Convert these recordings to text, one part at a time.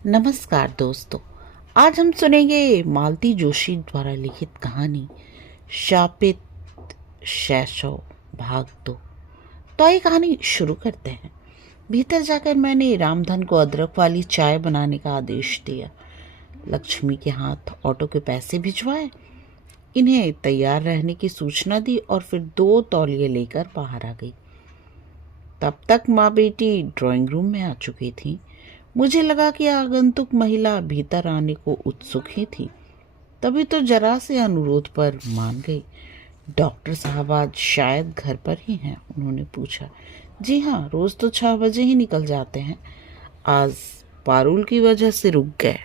नमस्कार दोस्तों। आज हम सुनेंगे मालती जोशी द्वारा लिखित कहानी शापित शैशव भाग 2। तो आइए कहानी शुरू करते हैं। भीतर जाकर मैंने रामधन को अदरक वाली चाय बनाने का आदेश दिया। लक्ष्मी के हाथ ऑटो के पैसे भिजवाए, इन्हें तैयार रहने की सूचना दी और फिर 2 तौलिए लेकर बाहर आ गई। तब तक माँ बेटी ड्राइंग रूम में आ चुकी थी। मुझे लगा कि आगंतुक महिला भीतर आने को उत्सुक ही थी, तभी तो जरा से अनुरोध पर मान गई। डॉक्टर साहब आज शायद घर पर ही हैं, उन्होंने पूछा। जी हाँ, रोज तो 6 बजे ही निकल जाते हैं। आज पारुल की वजह से रुक गए।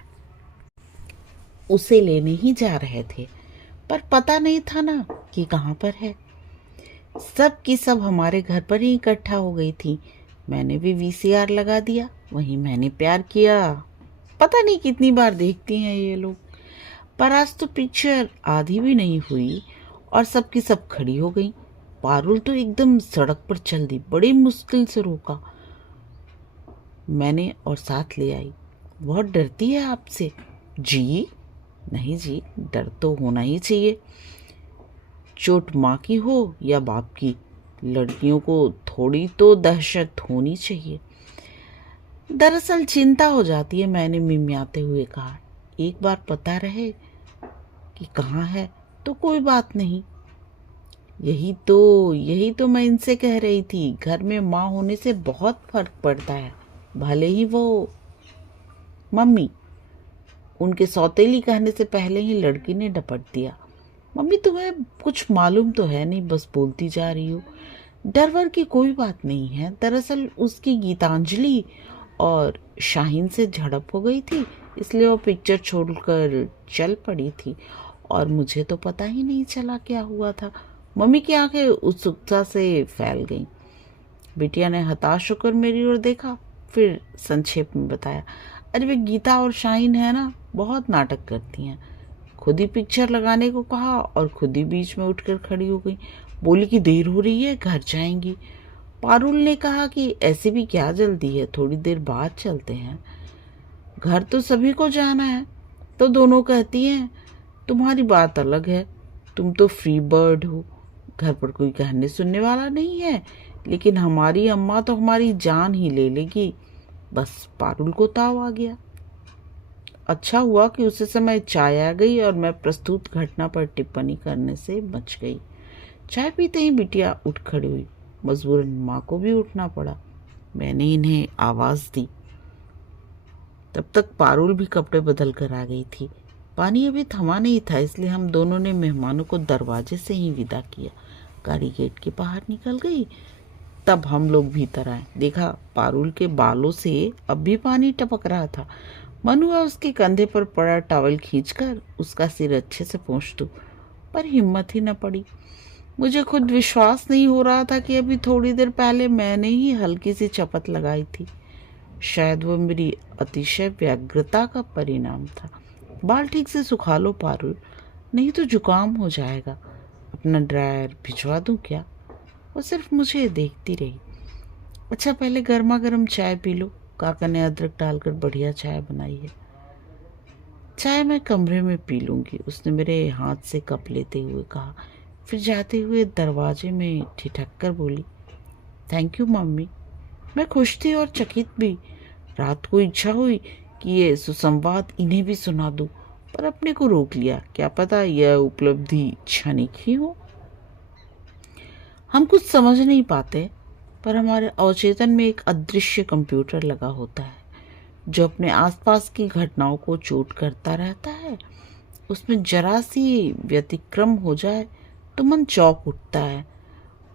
उसे लेने ही जा रहे थे, पर पता नहीं था ना कि कहाँ पर है। सब की सब हमारे घर पर ही इकट्ठा हो गई थी। मैंने भी वीसीआर लगा दिया, वहीं मैंने प्यार किया। पता नहीं कितनी बार देखती हैं ये लोग। पर आज तो पिक्चर आधी भी नहीं हुई और सब की सब खड़ी हो गई। पारुल तो एकदम सड़क पर चल दी, बड़ी मुश्किल से रोका मैंने और साथ ले आई। बहुत डरती है आपसे? जी नहीं जी, डर तो होना ही चाहिए, चोट माँ की हो या बाप की। लड़कियों को थोड़ी तो दहशत होनी चाहिए। दरअसल चिंता हो जाती है, मैंने मिमियाते हुए कहा। एक बार पता रहे कि कहाँ है तो कोई बात नहीं। यही तो मैं इनसे कह रही थी। घर में माँ होने से बहुत फर्क पड़ता है। भले ही वो मम्मी, उनके सौतेली कहने से पहले ही लड़की ने डपट दिया। मम्मी तुम्हें कुछ मालूम तो है नहीं, बस बोलती जा रही हो। डर वर की कोई बात नहीं है। दरअसल उसकी गीतांजलि और शाहीन से झड़प हो गई थी, इसलिए वो पिक्चर छोड़कर चल पड़ी थी और मुझे तो पता ही नहीं चला क्या हुआ था। मम्मी की आंखें उत्सुकता से फैल गईं। बिटिया ने हताश होकर मेरी ओर देखा, फिर संक्षेप में बताया। अरे वे गीता और शाहीन है ना, बहुत नाटक करती हैं। खुद ही पिक्चर लगाने को कहा और खुद ही बीच में उठकर खड़ी हो गई। बोली कि देर हो रही है, घर जाएंगी। पारुल ने कहा कि ऐसी भी क्या जल्दी है, थोड़ी देर बाद चलते हैं। घर तो सभी को जाना है। तो दोनों कहती हैं तुम्हारी बात अलग है, तुम तो फ्री बर्ड हो, घर पर कोई कहने सुनने वाला नहीं है। लेकिन हमारी अम्मा तो हमारी जान ही ले लेगी। बस पारुल को ताव आ गया। अच्छा हुआ कि उसी समय चाय आ गई और मैं प्रस्तुत घटना पर टिप्पणी करने से बच गई। चाय पीते ही बिटिया उठ खड़ी हुई। मजबूरन माँ को भी उठना पड़ा। मैंने इन्हें आवाज दी। तब तक पारुल भी कपड़े बदल कर आ गई थी। पानी अभी थमा नहीं था, इसलिए हम दोनों ने मेहमानों को दरवाजे से ही विदा किया। गाड़ी गेट के बाहर निकल गई। तब हम लोग भीतर आए। देखा पारुल के बालों से अब भी पानी टपक रहा था। मन हुआ उसके कंधे पर पड़ा टॉवल खींचकर उसका सिर अच्छे से पोंछ दूं, पर हिम्मत ही न पड़ी। मुझे खुद विश्वास नहीं हो रहा था कि अभी थोड़ी देर पहले मैंने ही हल्की सी चपत लगाई थी। शायद वो मेरी अतिशय व्यग्रता का परिणाम था। बाल ठीक से सुखा लो पारुल, नहीं तो जुकाम हो जाएगा। अपना ड्रायर भिजवा दूं क्या? वो सिर्फ मुझे देखती रही। अच्छा पहले गर्मा गर्म चाय पी लो, काका ने अदरक डालकर बढ़िया चाय बनाई है। चाय मैं कमरे में पी लूंगी, उसने मेरे हाथ से कप लेते हुए कहा। फिर जाते हुए दरवाजे में ठिठक कर बोली, थैंक यू मम्मी। मैं खुश थी और चकित भी। रात को इच्छा हुई कि ये सुसंवाद इन्हें भी सुना दूं, पर अपने को रोक लिया। क्या पता यह उपलब्धि क्षणिक ही हो। हम कुछ समझ नहीं पाते, पर हमारे अवचेतन में एक अदृश्य कंप्यूटर लगा होता है जो अपने आसपास की घटनाओं को चोट करता रहता है। उसमें जरा सी व्यतिक्रम हो जाए तो मन चौंक उठता है।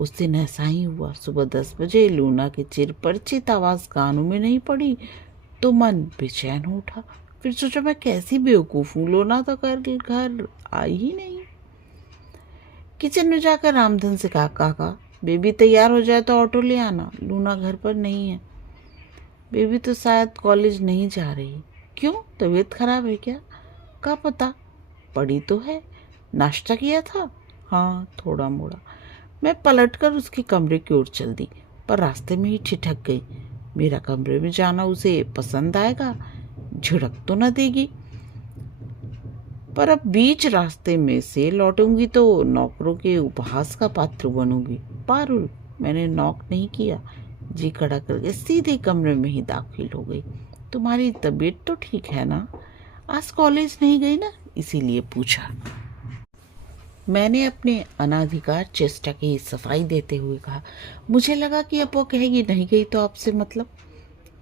उस दिन ऐसा ही हुआ। सुबह 10 बजे लूना की चिरपरिचित आवाज कानों में नहीं पड़ी तो मन बेचैन हो उठा। फिर सोचा मैं कैसी बेवकूफ हूँ, लूना तो कर घर आई ही नहीं। किचन में जाकर रामधन से कहा, काका बेबी तैयार हो जाए तो ऑटो ले आना, लूना घर पर नहीं है। बेबी तो शायद कॉलेज नहीं जा रही। क्यों, तबीयत खराब है क्या? क्या पता, पड़ी तो है। नाश्ता किया था? हाँ थोड़ा मोड़ा। मैं पलटकर उसके कमरे की ओर चल दी, पर रास्ते में ही ठिठक गई। मेरा कमरे में जाना उसे पसंद आएगा? झिड़क तो न देगी। पर अब बीच रास्ते में से लौटूंगी तो नौकरों के उपहास का पात्र बनूंगी। पारुल, मैंने नॉक नहीं किया, जी खड़ा करके सीधे कमरे में ही दाखिल हो गई। तुम्हारी तबीयत तो ठीक है ना? आज कॉलेज नहीं गई ना, इसीलिए पूछा। मैंने अपने अनाधिकार चेष्टा की सफाई देते हुए कहा। मुझे लगा कि अब वो कहेगी नहीं गई तो आपसे मतलब,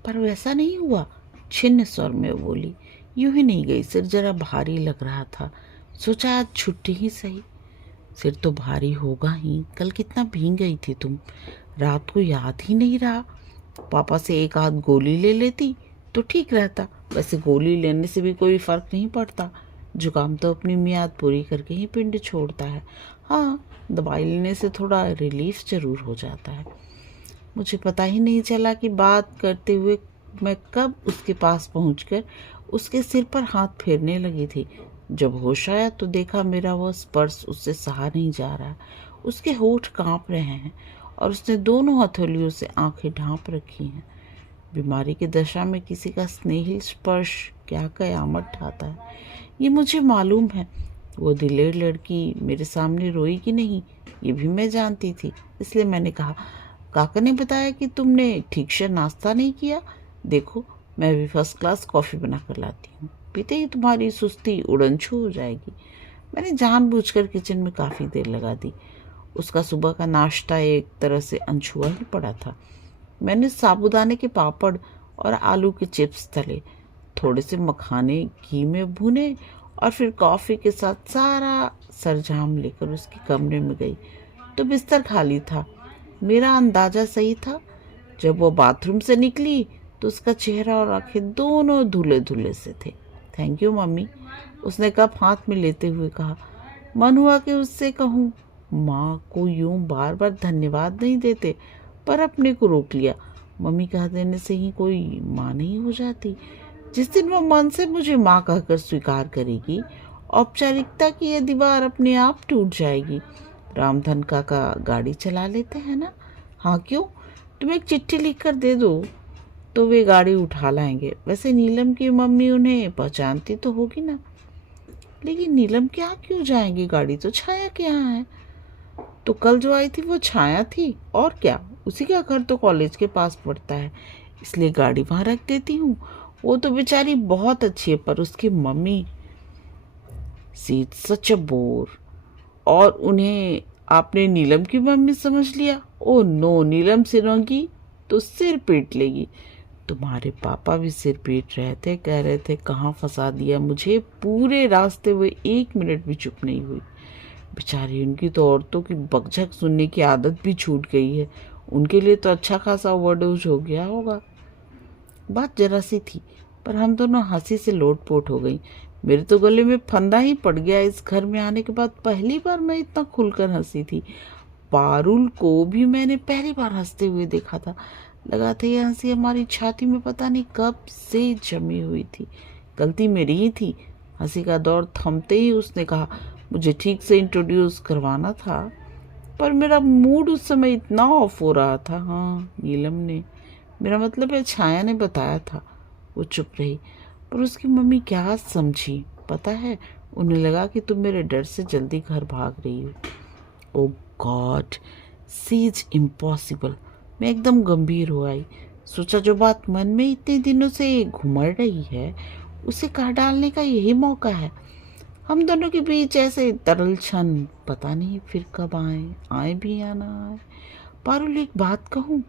पर वैसा नहीं हुआ। छिन्न स्वर में बोली, यूं ही नहीं गई, सिर जरा भारी लग रहा था, सोचा आज छुट्टी ही सही। सिर तो भारी होगा ही, कल कितना भीग गई थी तुम, रात को याद ही नहीं रहा। पापा से एक आध गोली ले लेती तो ठीक रहता, वैसे गोली लेने से भी कोई फर्क नहीं पड़ता, जुकाम तो अपनी मियाद पूरी करके ही पिंड छोड़ता है। हाँ, दवाई लेने से थोड़ा रिलीफ जरूर हो जाता है। मुझे पता ही नहीं चला कि बात करते हुए मैं कब उसके पास पहुंचकर उसके सिर पर हाथ फेरने लगी थी। जब होश आया तो देखा मेरा वह स्पर्श उससे सहा नहीं जा रहा। उसके होठ कांप रहे हैं और उसने दोनों हथेलियों से आंखें ढांप रखी हैं। बीमारी की दशा में किसी का स्नेहिल स्पर्श क्या कयामत ढाता है, ये मुझे मालूम है। वो दिलेर लड़की मेरे सामने रोई कि नहीं, ये भी मैं जानती थी। इसलिए मैंने कहा, काका ने बताया कि तुमने ठीक से नाश्ता नहीं किया। देखो, मैं भी फर्स्ट क्लास कॉफ़ी बना कर लाती हूँ, पीते ही तुम्हारी सुस्ती उड़नछू हो जाएगी। मैंने जानबूझकर किचन में काफ़ी देर लगा दी। उसका सुबह का नाश्ता एक तरह से अनछुआ ही पड़ा था। मैंने साबूदाने के पापड़ और आलू के चिप्स तले, थोड़े से मखाने घी में भुने और फिर कॉफ़ी के साथ सारा सरंजाम लेकर उसके कमरे में गई तो बिस्तर खाली था। मेरा अंदाज़ा सही था। जब वो बाथरूम से निकली तो उसका चेहरा और आंखें दोनों धुले धुले से थे। थैंक यू मम्मी, उसने कप हाथ में लेते हुए कहा। मन हुआ कि उससे कहूँ, माँ को यूं बार बार धन्यवाद नहीं देते, पर अपने को रोक लिया। मम्मी कह देने से ही कोई माँ नहीं हो जाती। जिस दिन वो मन से मुझे माँ कहकर स्वीकार करेगी, औपचारिकता की यह दीवार अपने आप टूट जाएगी। रामधन काका गाड़ी चला लेते हैं ना? हाँ, क्यों? तुम एक चिट्ठी लिख कर दे दो तो वे गाड़ी उठा लाएंगे। वैसे नीलम की मम्मी उन्हें पहचानती तो होगी ना। लेकिन नीलम के यहाँ क्यों जाएंगी? गाड़ी तो छाया के यहाँ है। तो कल जो आई थी वो छाया थी, और क्या? उसी का घर तो कॉलेज के पास पड़ता है, इसलिए गाड़ी वहां रख देती हूँ। वो तो बेचारी बहुत अच्छी है, पर उसकी मम्मी सी सच अ बोर। और उन्हें आपने नीलम की मम्मी समझ लिया? ओ नो, नीलम सिरोंगी तो सिर पीट लेगी। तुम्हारे पापा भी सिर पीट रहे थे, कह रहे थे कहाँ फंसा दिया मुझे। पूरे रास्ते हुए 1 मिनट भी चुप नहीं हुई। बेचारी, उनकी तो औरतों की बकझक सुनने की आदत भी छूट गई है। उनके लिए तो अच्छा खासा ओवरडोज हो गया होगा। बात जरा सी थी, पर हम दोनों हंसी से लोटपोट हो गई। मेरे तो गले में फंदा ही पड़ गया। इस घर में आने के बाद पहली बार मैं इतना खुलकर हंसी थी। पारुल को भी मैंने पहली बार हंसते हुए देखा था। लगा था ये हंसी हमारी छाती में पता नहीं कब से जमी हुई थी। गलती मेरी ही थी। हंसी का दौर थमते ही उसने कहा, मुझे ठीक से इंट्रोड्यूस करवाना था, पर मेरा मूड उस समय इतना ऑफ हो रहा था। हाँ, नीलम ने, मेरा मतलब है छाया ने बताया था। वो चुप रही, पर उसकी मम्मी क्या समझी पता है? उन्हें लगा कि तुम मेरे डर से जल्दी घर भाग रही हो। ओ गॉड, सी इज इम्पॉसिबल। मैं एकदम गंभीर हो आई। सोचा जो बात मन में इतने दिनों से घुमड़ रही है उसे कह डालने का यही मौका है। हम दोनों के बीच ऐसे तरल क्षण पता नहीं फिर कब आए भी या ना आए। पारुल, एक बात कहूँ?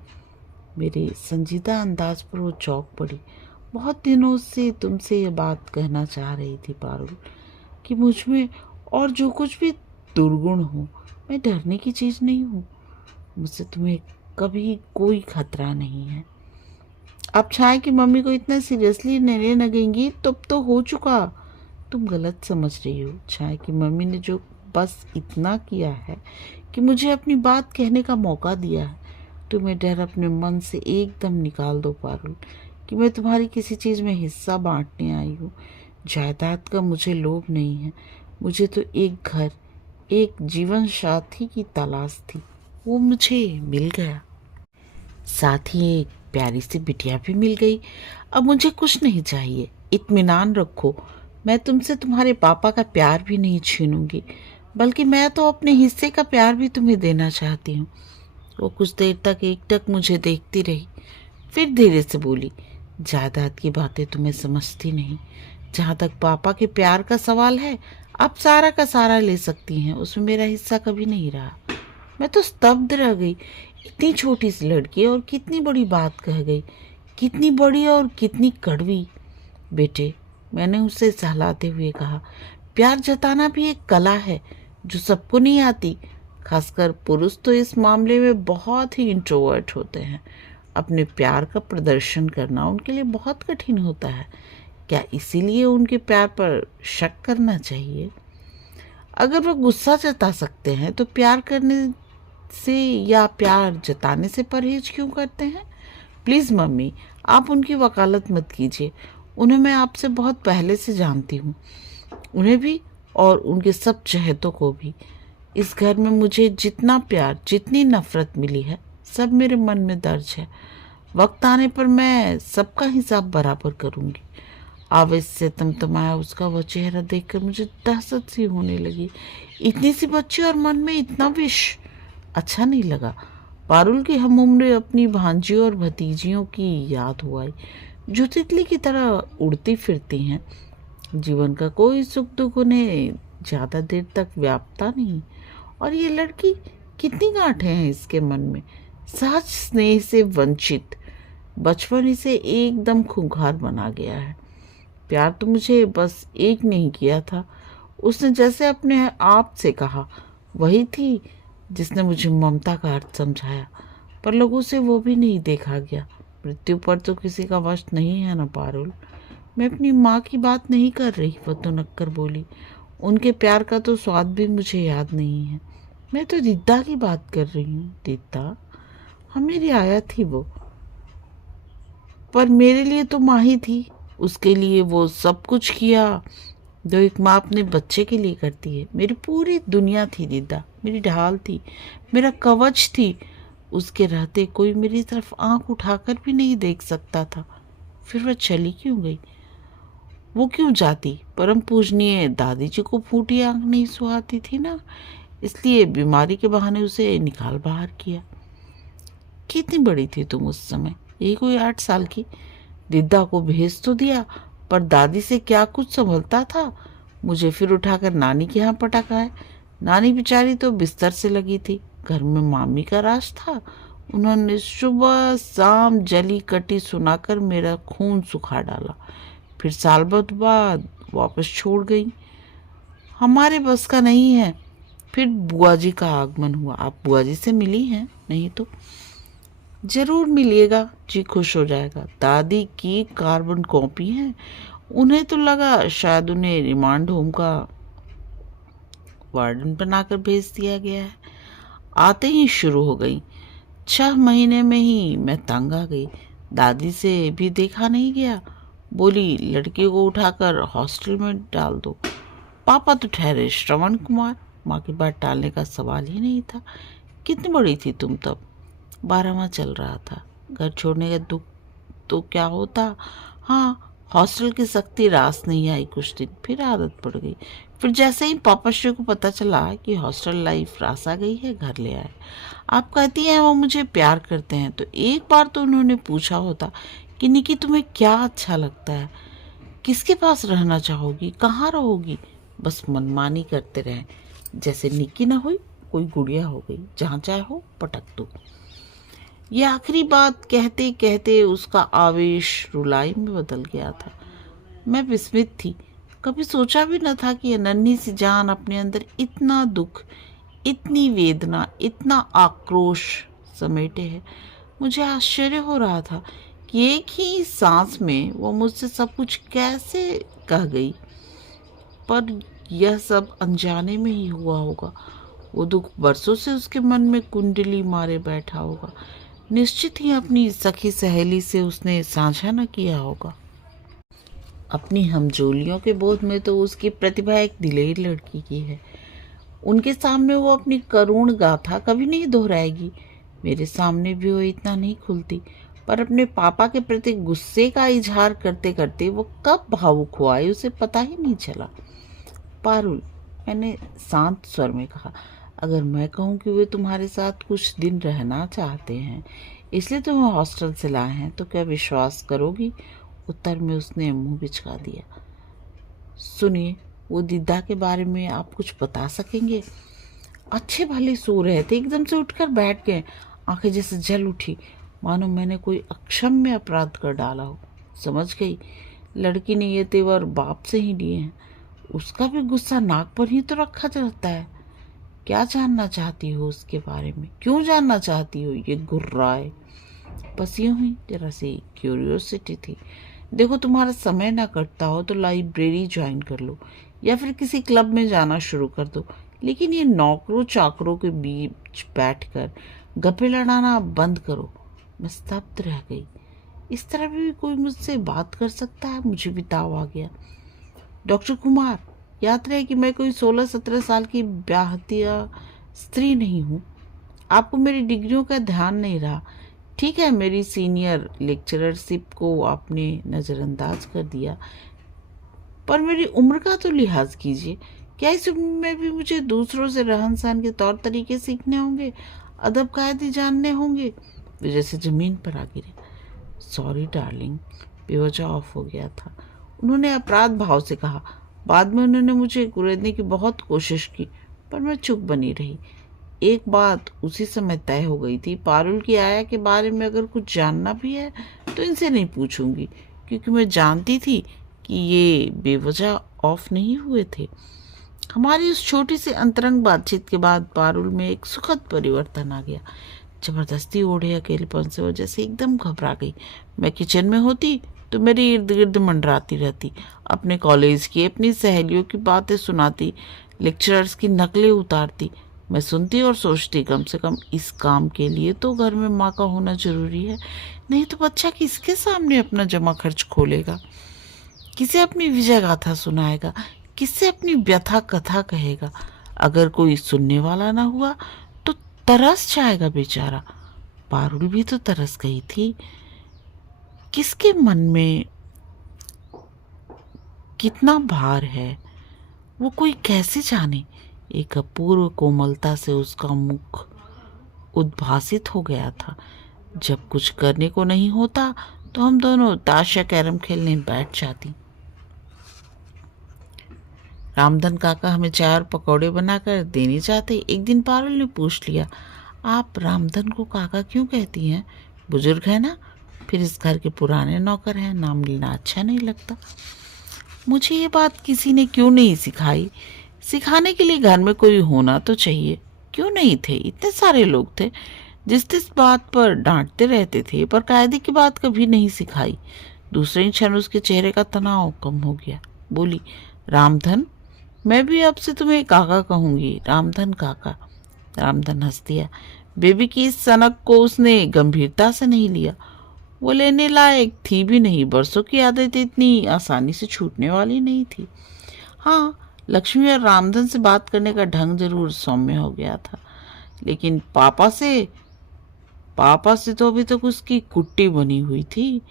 मेरे संजीदा अंदाज पर वो चौंक पड़ी। बहुत दिनों से तुमसे ये बात कहना चाह रही थी पारुल, कि मुझ में और जो कुछ भी दुर्गुण हो, मैं डरने की चीज़ नहीं हूँ। मुझसे तुम्हें कभी कोई खतरा नहीं है। अब छाया की मम्मी को इतना सीरियसली लेने लगेंगी तब तो हो चुका। तुम गलत समझ रही हो। छाया की मम्मी ने जो बस इतना किया है कि मुझे अपनी बात कहने का मौका दिया है। तुम्हें डर अपने मन से एकदम निकाल दो पारुल, कि मैं तुम्हारी किसी चीज़ में हिस्सा बांटने आई हूँ। जायदाद का मुझे लोभ नहीं है। मुझे तो एक घर, एक जीवन साथी की तलाश थी। वो मुझे मिल गया। साथ ही एक प्यारी सी बिटिया भी मिल गई। अब मुझे कुछ नहीं चाहिए। इत्मीनान रखो, मैं तुमसे तुम्हारे पापा का प्यार भी नहीं छीनूंगी, बल्कि मैं तो अपने हिस्से का प्यार भी तुम्हें देना चाहती हूँ। वो कुछ देर तक एकटक मुझे देखती रही, फिर धीरे से बोली, जायदाद की बातें तुम्हें समझती नहीं। जहाँ तक पापा के प्यार का सवाल है, आप सारा का सारा ले सकती हैं, उसमें मेरा हिस्सा कभी नहीं रहा। मैं तो स्तब्ध रह गई। इतनी छोटी सी लड़की और कितनी बड़ी बात कह गई, कितनी बड़ी और कितनी कड़वी। बेटे, मैंने उसे सहलाते हुए कहा, प्यार जताना भी एक कला है जो सबको नहीं आती। खासकर पुरुष तो इस मामले में बहुत ही इंट्रोवर्ट होते हैं। अपने प्यार का प्रदर्शन करना उनके लिए बहुत कठिन होता है। क्या इसीलिए उनके प्यार पर शक करना चाहिए? अगर वो गुस्सा जता सकते हैं तो प्यार करने से या प्यार जताने से परहेज क्यों करते हैं? प्लीज़ मम्मी, आप उनकी वकालत मत कीजिए। उन्हें मैं आपसे बहुत पहले से जानती हूँ, उन्हें भी और उनके सब चहेतों को भी। इस घर में मुझे जितना प्यार, जितनी नफरत मिली है, सब मेरे मन में दर्ज है। वक्त आने पर मैं सबका हिसाब बराबर करूँगी। आवेश से तमतमाया उसका वह चेहरा देखकर मुझे दहशत सी होने लगी। इतनी सी बच्ची और मन में इतना विष। अच्छा नहीं लगा। पारुल की हम उम्र अपनी भांजियों और भतीजियों की याद हो आई, जो तितली की तरह उड़ती फिरती हैं। जीवन का कोई सुख दुख उन्हें ज़्यादा देर तक व्यापता नहीं। और ये लड़की, कितनी गांठें हैं इसके मन में। सहज स्नेह से वंचित, बचपन इसे एकदम खूंखार बना गया है। प्यार तो मुझे बस एक नहीं किया था, उसने जैसे अपने आप से कहा, वही थी जिसने मुझे ममता का अर्थ समझाया। पर लोगों से वो भी नहीं देखा गया। मृत्यु पर तो किसी का वश नहीं है ना पारुल। मैं अपनी माँ की बात नहीं कर रही, वो तो नक्कर बोली। उनके प्यार का तो स्वाद भी मुझे याद नहीं है। मैं तो दीदा की बात कर रही हूँ। दीदा, हाँ, मेरी आया थी वो, पर मेरे लिए तो माँ ही थी। उसके लिए वो सब कुछ किया जो एक माँ अपने बच्चे के लिए करती है। मेरी पूरी दुनिया थी दीदा, मेरी ढाल थी, मेरा कवच थी। उसके रहते कोई मेरी तरफ आंख उठाकर भी नहीं देख सकता था। फिर वह चली क्यों गई? वो क्यों जाती? परम पूजनीय दादी जी को फूटी आंख नहीं सुहाती थी ना, इसलिए बीमारी के बहाने उसे निकाल बाहर किया। कितनी बड़ी थी तुम उस समय? यही कोई 8 साल की। दीदा को भेज तो दिया, पर दादी से क्या कुछ संभलता था। मुझे फिर उठाकर नानी के यहाँ पटका है। नानी बेचारी तो बिस्तर से लगी थी। घर में मामी का राज था। उन्होंने सुबह शाम जली कटी सुनाकर मेरा खून सुखा डाला, फिर साल भर बाद वापस छोड़ गई। हमारे बस का नहीं है। फिर बुआ जी का आगमन हुआ। आप बुआ जी से मिली हैं? नहीं तो। जरूर मिलिएगा, जी खुश हो जाएगा। दादी की कार्बन कॉपी है। उन्हें तो लगा शायद उन्हें रिमांड होम का वार्डन बनाकर भेज दिया गया है। आते ही शुरू हो गई। 6 महीने में ही मैं तंग आ गई। दादी से भी देखा नहीं गया। बोली, लड़की को उठाकर हॉस्टल में डाल दो। पापा तो ठहरे श्रवण कुमार। माँ की बात टालने का सवाल ही नहीं था। कितनी बड़ी थी तुम तब? 12वां चल रहा था। घर छोड़ने का दुख तो क्या होता। हाँ, हॉस्टल की सख्ती रास नहीं आई कुछ दिन, फिर आदत पड़ गई। फिर जैसे ही पापा श्री को पता चला कि हॉस्टल लाइफ रास आ गई है, घर ले आए। आप कहती हैं वो मुझे प्यार करते हैं, तो एक बार तो उन्होंने पूछा होता कि निकी, तुम्हें क्या अच्छा लगता है, किसके पास रहना चाहोगी, कहाँ रहोगी? बस मनमानी करते रहे। जैसे निकी ना हुई, कोई गुड़िया हो गई, जहाँ चाहे हो पटक दो। ये आखिरी बात कहते कहते उसका आवेश रुलाई में बदल गया था। मैं विस्मित थी। कभी सोचा भी न था कि ये नन्ही सी जान अपने अंदर इतना दुख, इतनी वेदना, इतना आक्रोश समेटे है। मुझे आश्चर्य हो रहा था कि एक ही सांस में वो मुझसे सब कुछ कैसे कह गई। पर यह सब अनजाने में ही हुआ होगा। वो दुख बरसों से उसके मन में कुंडली मारे बैठा होगा। निश्चित ही अपनी सखी सहेली से उसने साझा न किया होगा। अपनी हमजोलियों के बोध में तो उसकी प्रतिभा एक दिलेर लड़की की है। उनके सामने वो अपनी करुण गाथा कभी नहीं दोहराएगी। मेरे सामने भी वो इतना नहीं खुलती। पर अपने पापा के प्रति गुस्से का इजहार करते करते वो कब भावुक हुआ है उसे पता ही नहीं चला। पारुल, मैंने शांत स्वर में कहा, अगर मैं कहूँ कि वे तुम्हारे साथ कुछ दिन रहना चाहते हैं इसलिए तुम्हें हॉस्टल से लाए हैं तो क्या विश्वास करोगी? उत्तर में उसने मुंह बिचका दिया। सुनिए, वो दीदा के बारे में आप कुछ बता सकेंगे? अच्छे भले सो रहे थे, एकदम से उठकर बैठ गए, आंखें जैसे जल उठी, मानो मैंने कोई अक्षम्य अपराध कर डाला हो। समझ गई, लड़की ने ये तेवर बाप से ही लिए हैं, उसका भी गुस्सा नाक पर ही तो रखा रहता है। क्या जानना चाहती हो उसके बारे में? क्यों जानना चाहती हो? ये गुर्राए। बस यूं ही जरा सी क्यूरियोसिटी थी। देखो, तुम्हारा समय ना कटता हो तो लाइब्रेरी ज्वाइन कर लो या फिर किसी क्लब में जाना शुरू कर दो, लेकिन ये नौकरों चाकरों के बीच बैठकर गप्पे लड़ाना बंद करो। मैं स्तब्ध रह गई। इस तरह भी कोई मुझसे बात कर सकता है? मुझे भी ताव आ गया। डॉक्टर कुमार, याद रहे कि मैं कोई 16-17 साल की ब्याहतिया स्त्री नहीं हूँ। आपको मेरी डिग्रियों का ध्यान नहीं रहा। ठीक है, मेरी सीनियर लेक्चररशिप को आपने नज़रअंदाज कर दिया, पर मेरी उम्र का तो लिहाज कीजिए। क्या इस उम्र में भी मुझे दूसरों से रहन सहन के तौर तरीके सीखने होंगे, अदब कायदे जानने होंगे? वे जैसे ज़मीन पर आ गिरे। सॉरी डार्लिंग, बेवजह ऑफ हो गया था, उन्होंने अपराध भाव से कहा। बाद में उन्होंने मुझे कुरेदने की बहुत कोशिश की, पर मैं चुप बनी रही। एक बात उसी समय तय हो गई थी, पारुल की आया के बारे में अगर कुछ जानना भी है तो इनसे नहीं पूछूंगी, क्योंकि मैं जानती थी कि ये बेवजह ऑफ नहीं हुए थे। हमारी उस छोटी सी अंतरंग बातचीत के बाद पारुल में एक सुखद परिवर्तन आ गया। जबरदस्ती ओढ़े अकेलेपन से वो जैसे एकदम घबरा गई। मैं किचन में होती तो मेरे इर्द गिर्द मंडराती रहती, अपने कॉलेज की, अपनी सहेलियों की बातें सुनाती, लेक्चरर्स की नकलें उतारती। मैं सुनती और सोचती, कम से कम इस काम के लिए तो घर में माँ का होना जरूरी है, नहीं तो बच्चा किसके सामने अपना जमा खर्च खोलेगा, किसे अपनी विजय गाथा सुनाएगा, किससे अपनी व्यथा कथा कहेगा? अगर कोई सुनने वाला ना हुआ तो तरस जाएगा बेचारा। पारुल भी तो तरस गई थी। किसके मन में कितना भार है वो कोई कैसे जाने? एक अपूर्व कोमलता से उसका मुख उद्भासित हो गया था। जब कुछ करने को नहीं होता तो हम दोनों ताश या कैरम खेलने बैठ जाती। रामधन काका हमें चाय और पकौड़े बनाकर देने जाते। एक दिन पारुल ने पूछ लिया, आप रामधन को काका क्यों कहती हैं? बुजुर्ग है ना, फिर इस घर के पुराने नौकर हैं, नाम लेना अच्छा नहीं लगता। मुझे ये बात किसी ने क्यों नहीं सिखाई? सिखाने के लिए घर में कोई होना तो चाहिए। क्यों नहीं थे? इतने सारे लोग थे जिस बात पर डांटते रहते थे, पर कायदे की बात कभी नहीं सिखाई। दूसरे ही क्षण उसके चेहरे का तनाव कम हो गया। बोली, रामधन, मैं भी अब से तुम्हें काका कहूंगी, रामधन काका। रामधन हंस दिया। बेबी की इस सनक को उसने गंभीरता से नहीं लिया। वो लेने लायक थी भी नहीं, बरसों की आदत इतनी आसानी से छूटने वाली नहीं थी। हाँ, लक्ष्मी और रामधन से बात करने का ढंग जरूर सौम्य हो गया था, लेकिन पापा से तो अभी तक उसकी कुट्टी बनी हुई थी।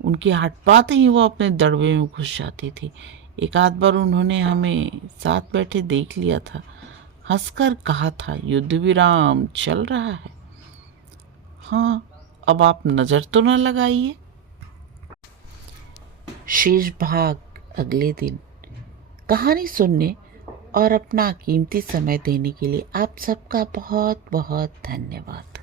उनकी हट पाते ही वो अपने दड़बे में घुस जाती थी। एक आध बार उन्होंने हमें साथ बैठे देख लिया था, हंसकर कहा था, युद्ध विराम चल रहा है। हाँ, अब आप नजर तो न लगाइए। शेष भाग अगले दिन। कहानी सुनने और अपना कीमती समय देने के लिए आप सबका बहुत बहुत धन्यवाद।